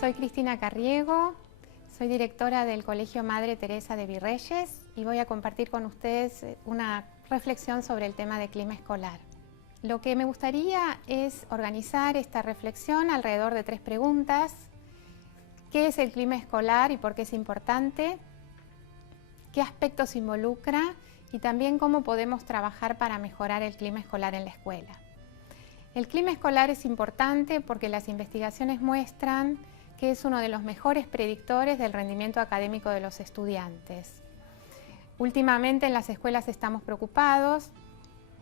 Soy Cristina Carriego, soy directora del Colegio Madre Teresa de Virreyes y voy a compartir con ustedes una reflexión sobre el tema de clima escolar. Lo que me gustaría es organizar esta reflexión alrededor de 3 preguntas. ¿Qué es el clima escolar y por qué es importante? ¿Qué aspectos involucra? Y también cómo podemos trabajar para mejorar el clima escolar en la escuela. El clima escolar es importante porque las investigaciones muestran que es uno de los mejores predictores del rendimiento académico de los estudiantes. Últimamente en las escuelas estamos preocupados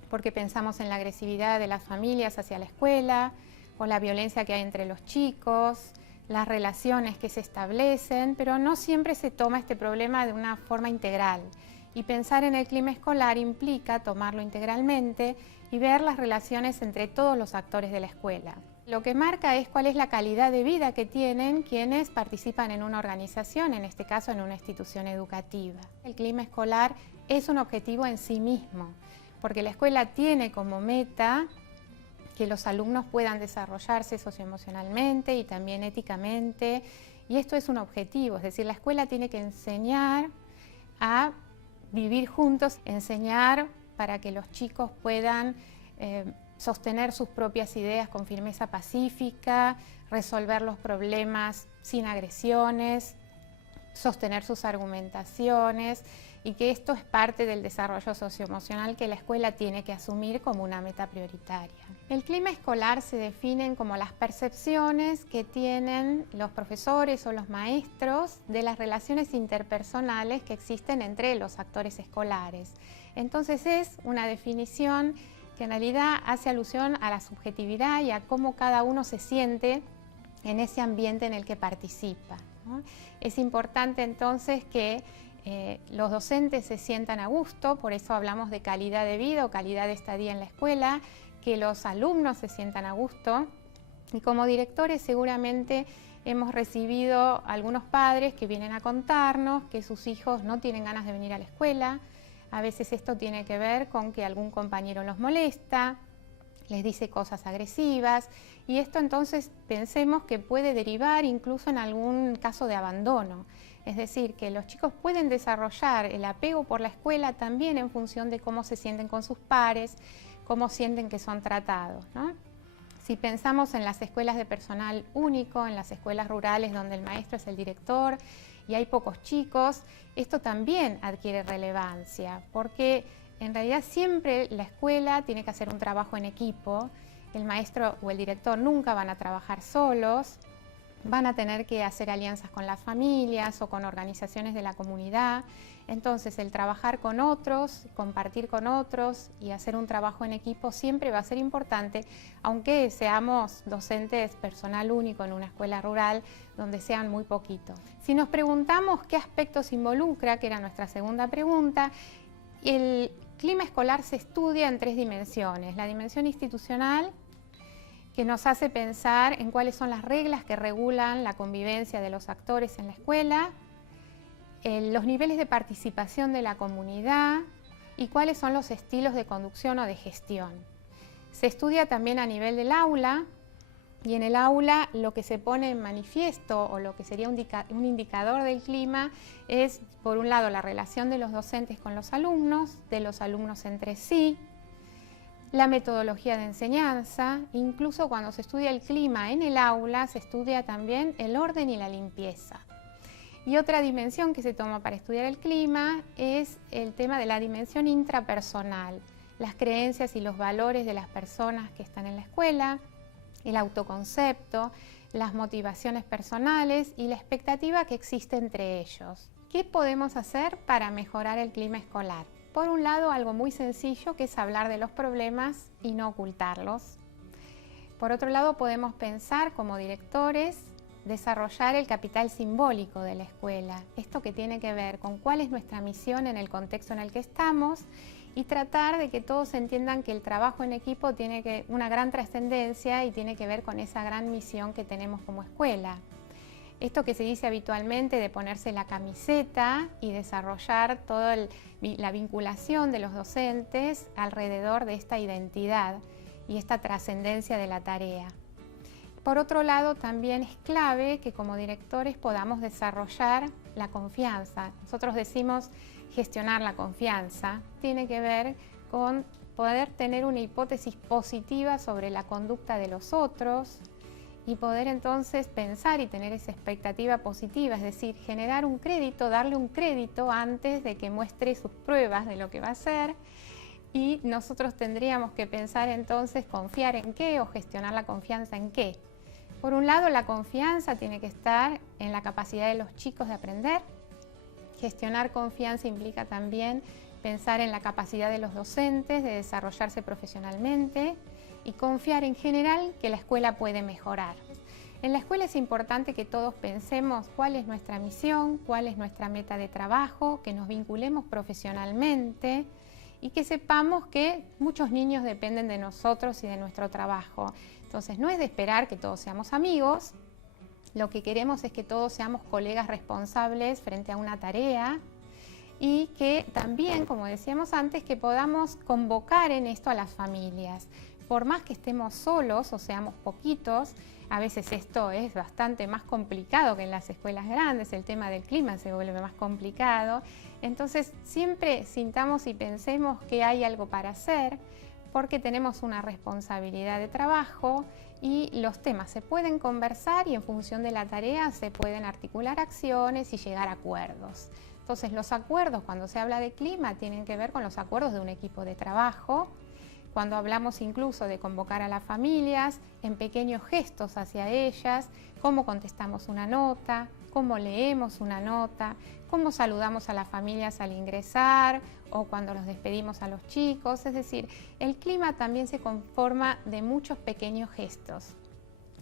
porque pensamos en la agresividad de las familias hacia la escuela o la violencia que hay entre los chicos, las relaciones que se establecen, pero no siempre se toma este problema de una forma integral. Y pensar en el clima escolar implica tomarlo integralmente y ver las relaciones entre todos los actores de la escuela. Lo que marca es cuál es la calidad de vida que tienen quienes participan en una organización, en este caso en una institución educativa. El clima escolar es un objetivo en sí mismo, porque la escuela tiene como meta que los alumnos puedan desarrollarse socioemocionalmente y también éticamente, y esto es un objetivo, es decir, la escuela tiene que enseñar a vivir juntos, enseñar para que los chicos puedan sostener sus propias ideas con firmeza pacífica, resolver los problemas sin agresiones, sostener sus argumentaciones y que esto es parte del desarrollo socioemocional que la escuela tiene que asumir como una meta prioritaria. El clima escolar se define como las percepciones que tienen los profesores o los maestros de las relaciones interpersonales que existen entre los actores escolares. Entonces es una definición que en realidad hace alusión a la subjetividad y a cómo cada uno se siente en ese ambiente en el que participa, ¿no? Es importante entonces que los docentes se sientan a gusto, por eso hablamos de calidad de vida o calidad de estadía en la escuela, que los alumnos se sientan a gusto y como directores seguramente hemos recibido algunos padres que vienen a contarnos que sus hijos no tienen ganas de venir a la escuela. A veces esto tiene que ver con que algún compañero los molesta, les dice cosas agresivas y esto entonces pensemos que puede derivar incluso en algún caso de abandono. Es decir, que los chicos pueden desarrollar el apego por la escuela también en función de cómo se sienten con sus pares, cómo sienten que son tratados, ¿no? Si pensamos en las escuelas de personal único, en las escuelas rurales donde el maestro es el director y hay pocos chicos, esto también adquiere relevancia porque en realidad siempre la escuela tiene que hacer un trabajo en equipo, el maestro o el director nunca van a trabajar solos, van a tener que hacer alianzas con las familias o con organizaciones de la comunidad. Entonces el trabajar con otros, compartir con otros y hacer un trabajo en equipo siempre va a ser importante, aunque seamos docentes personal único en una escuela rural donde sean muy poquitos. Si nos preguntamos qué aspectos involucra, que era nuestra segunda pregunta, el clima escolar se estudia en 3 dimensiones. La dimensión institucional, que nos hace pensar en cuáles son las reglas que regulan la convivencia de los actores en la escuela, los niveles de participación de la comunidad y cuáles son los estilos de conducción o de gestión. Se estudia también a nivel del aula y en el aula lo que se pone en manifiesto o lo que sería un indicador del clima es, por un lado, la relación de los docentes con los alumnos, de los alumnos entre sí, la metodología de enseñanza, incluso cuando se estudia el clima en el aula, se estudia también el orden y la limpieza. Y otra dimensión que se toma para estudiar el clima es el tema de la dimensión intrapersonal, las creencias y los valores de las personas que están en la escuela, el autoconcepto, las motivaciones personales y la expectativa que existe entre ellos. ¿Qué podemos hacer para mejorar el clima escolar? Por un lado, algo muy sencillo que es hablar de los problemas y no ocultarlos. Por otro lado, podemos pensar como directores, desarrollar el capital simbólico de la escuela. Esto que tiene que ver con cuál es nuestra misión en el contexto en el que estamos y tratar de que todos entiendan que el trabajo en equipo tiene una gran trascendencia y tiene que ver con esa gran misión que tenemos como escuela. Esto que se dice habitualmente de ponerse la camiseta y desarrollar toda la vinculación de los docentes alrededor de esta identidad y esta trascendencia de la tarea. Por otro lado, también es clave que como directores podamos desarrollar la confianza. Nosotros decimos gestionar la confianza. Tiene que ver con poder tener una hipótesis positiva sobre la conducta de los otros y poder entonces pensar y tener esa expectativa positiva, es decir, generar un crédito, darle un crédito antes de que muestre sus pruebas de lo que va a hacer. Y nosotros tendríamos que pensar entonces confiar en qué o gestionar la confianza en qué. Por un lado, la confianza tiene que estar en la capacidad de los chicos de aprender. Gestionar confianza implica también pensar en la capacidad de los docentes de desarrollarse profesionalmente y confiar en general que la escuela puede mejorar. En la escuela es importante que todos pensemos cuál es nuestra misión, cuál es nuestra meta de trabajo, que nos vinculemos profesionalmente y que sepamos que muchos niños dependen de nosotros y de nuestro trabajo. Entonces, no es de esperar que todos seamos amigos, lo que queremos es que todos seamos colegas responsables frente a una tarea y que también, como decíamos antes, que podamos convocar en esto a las familias. Por más que estemos solos o seamos poquitos, a veces esto es bastante más complicado que en las escuelas grandes, el tema del clima se vuelve más complicado. Entonces, siempre sintamos y pensemos que hay algo para hacer, porque tenemos una responsabilidad de trabajo y los temas se pueden conversar y en función de la tarea se pueden articular acciones y llegar a acuerdos. Entonces, los acuerdos, cuando se habla de clima, tienen que ver con los acuerdos de un equipo de trabajo. Cuando hablamos incluso de convocar a las familias, en pequeños gestos hacia ellas, cómo contestamos una nota, cómo leemos una nota, cómo saludamos a las familias al ingresar o cuando los despedimos a los chicos. Es decir, el clima también se conforma de muchos pequeños gestos.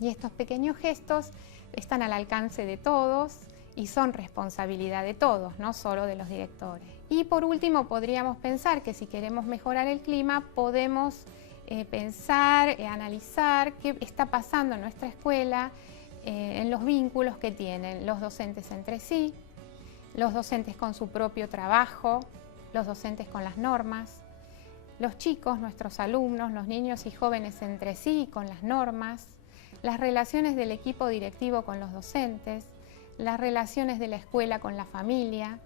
Y estos pequeños gestos están al alcance de todos y son responsabilidad de todos, no solo de los directores. Y por último, podríamos pensar que si queremos mejorar el clima, podemos pensar, analizar qué está pasando en nuestra escuela, en los vínculos que tienen los docentes entre sí, los docentes con su propio trabajo, los docentes con las normas, los chicos, nuestros alumnos, los niños y jóvenes entre sí con las normas, las relaciones del equipo directivo con los docentes, las relaciones de la escuela con la familia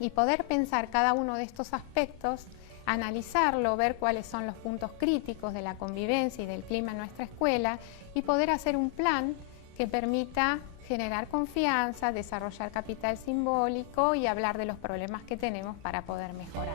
y poder pensar cada uno de estos aspectos, analizarlo, ver cuáles son los puntos críticos de la convivencia y del clima en nuestra escuela y poder hacer un plan que permita generar confianza, desarrollar capital simbólico y hablar de los problemas que tenemos para poder mejorar.